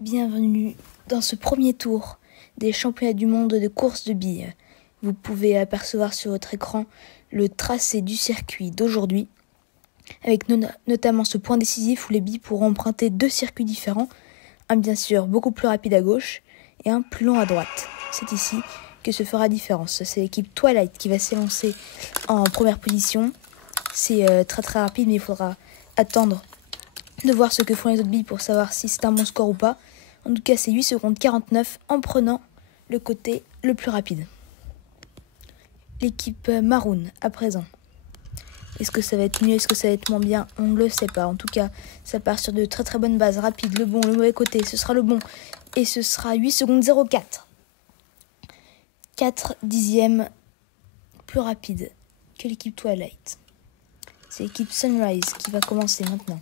Bienvenue dans ce premier tour des championnats du monde de course de billes. Vous pouvez apercevoir sur votre écran le tracé du circuit d'aujourd'hui, avec notamment ce point décisif où les billes pourront emprunter deux circuits différents, un bien sûr beaucoup plus rapide à gauche et un plus long à droite. C'est ici que se fera différence. C'est l'équipe Twilight qui va s'élancer en première position. C'est très très rapide, mais il faudra attendre de voir ce que font les autres billes pour savoir si c'est un bon score ou pas. En tout cas, c'est 8 secondes 49 en prenant le côté le plus rapide. L'équipe Maroon à présent. Est-ce que ça va être mieux, est-ce que ça va être moins bien? On ne le sait pas. En tout cas, ça part sur de très très bonnes bases. Rapide, le bon, le mauvais côté, ce sera le bon. Et ce sera 8 secondes 04. 4 dixièmes plus rapide que l'équipe Twilight. C'est l'équipe Sunrise qui va commencer maintenant.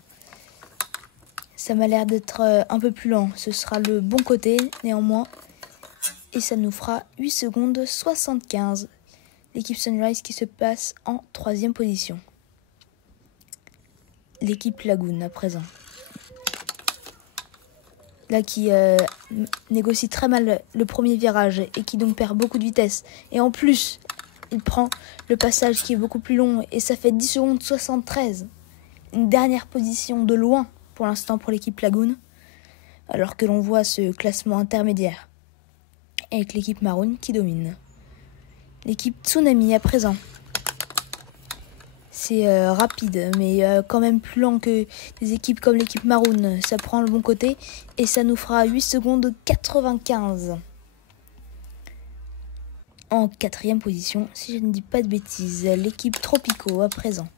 Ça m'a l'air d'être un peu plus lent. Ce sera le bon côté, néanmoins. Et ça nous fera 8 secondes 75. L'équipe Sunrise qui se passe en 3e position. L'équipe Lagoon à présent. Là qui négocie très mal le premier virage et qui donc perd beaucoup de vitesse. Et en plus, il prend le passage qui est beaucoup plus long et ça fait 10 secondes 73. Une dernière position de loin pour l'instant pour l'équipe Lagoon, alors que l'on voit ce classement intermédiaire avec l'équipe Maroon qui domine. L'équipe Tsunami à présent. C'est rapide, mais quand même plus lent que des équipes comme l'équipe Maroon. Ça prend le bon côté et ça nous fera 8 secondes 95. En 4e position, si je ne dis pas de bêtises, l'équipe Tropico à présent.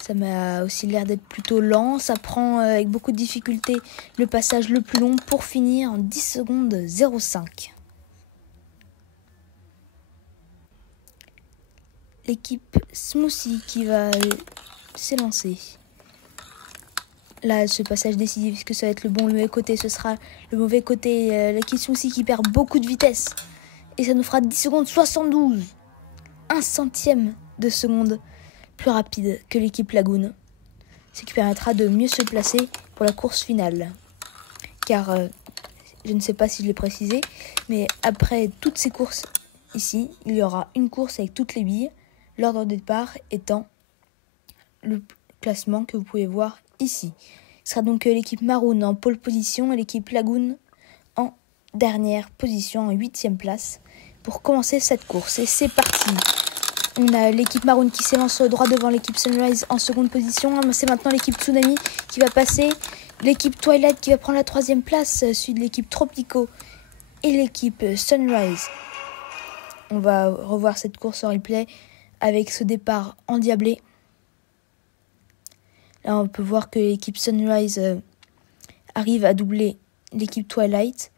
Ça m'a aussi l'air d'être plutôt lent. Ça prend avec beaucoup de difficulté le passage le plus long pour finir en 10 secondes 05. L'équipe Smoothie qui va s'élancer. Là, ce passage décisif, est-ce que ça va être le bon, le mauvais côté? Ce sera le mauvais côté. L'équipe Smoothie qui perd beaucoup de vitesse. Et ça nous fera 10 secondes 72. 1 centième de seconde plus rapide que l'équipe Lagoon. Ce qui permettra de mieux se placer pour la course finale. Car, je ne sais pas si je l'ai précisé, mais après toutes ces courses ici, il y aura une course avec toutes les billes. L'ordre de départ étant le classement que vous pouvez voir ici. Ce sera donc l'équipe Maroon en pole position et l'équipe Lagoon en dernière position, en 8e place, pour commencer cette course. Et c'est parti! On a l'équipe Maroon qui s'élance droit devant l'équipe Sunrise en seconde position. C'est maintenant l'équipe Tsunami qui va passer. L'équipe Twilight qui va prendre la 3e place, suivie de l'équipe Tropico et l'équipe Sunrise. On va revoir cette course en replay avec ce départ endiablé. Là, on peut voir que l'équipe Sunrise arrive à doubler l'équipe Twilight.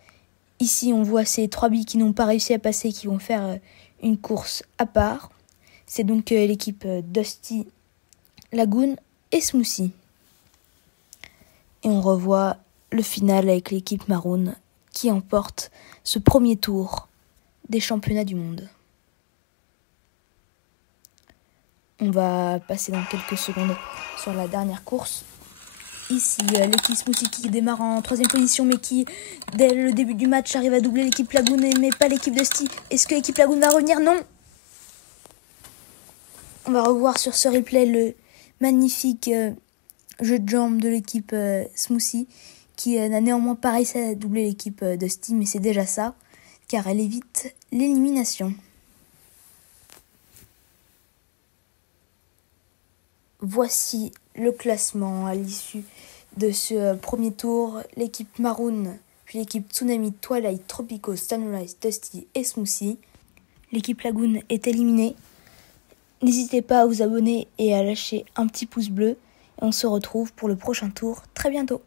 Ici, on voit ces 3 billes qui n'ont pas réussi à passer, qui vont faire une course à part. C'est donc l'équipe Dusty, Lagoon et Smoothie. Et on revoit le final avec l'équipe Maroon qui emporte ce premier tour des championnats du monde. On va passer dans quelques secondes sur la dernière course. Ici, l'équipe Smoothie qui démarre en 3e position, mais qui, dès le début du match, arrive à doubler l'équipe Lagoon, mais pas l'équipe Dusty. Est-ce que l'équipe Lagoon va revenir? Non. On va revoir sur ce replay le magnifique jeu de jambes de l'équipe Smoothie, qui n'a néanmoins pas réussi à doubler l'équipe Dusty, mais c'est déjà ça, car elle évite l'élimination. Voici le classement à l'issue de ce premier tour. L'équipe Maroon, puis l'équipe Tsunami, Twilight, Tropico, Sunrise, Dusty et Smoothie. L'équipe Lagoon est éliminée. N'hésitez pas à vous abonner et à lâcher un petit pouce bleu. Et on se retrouve pour le prochain tour très bientôt.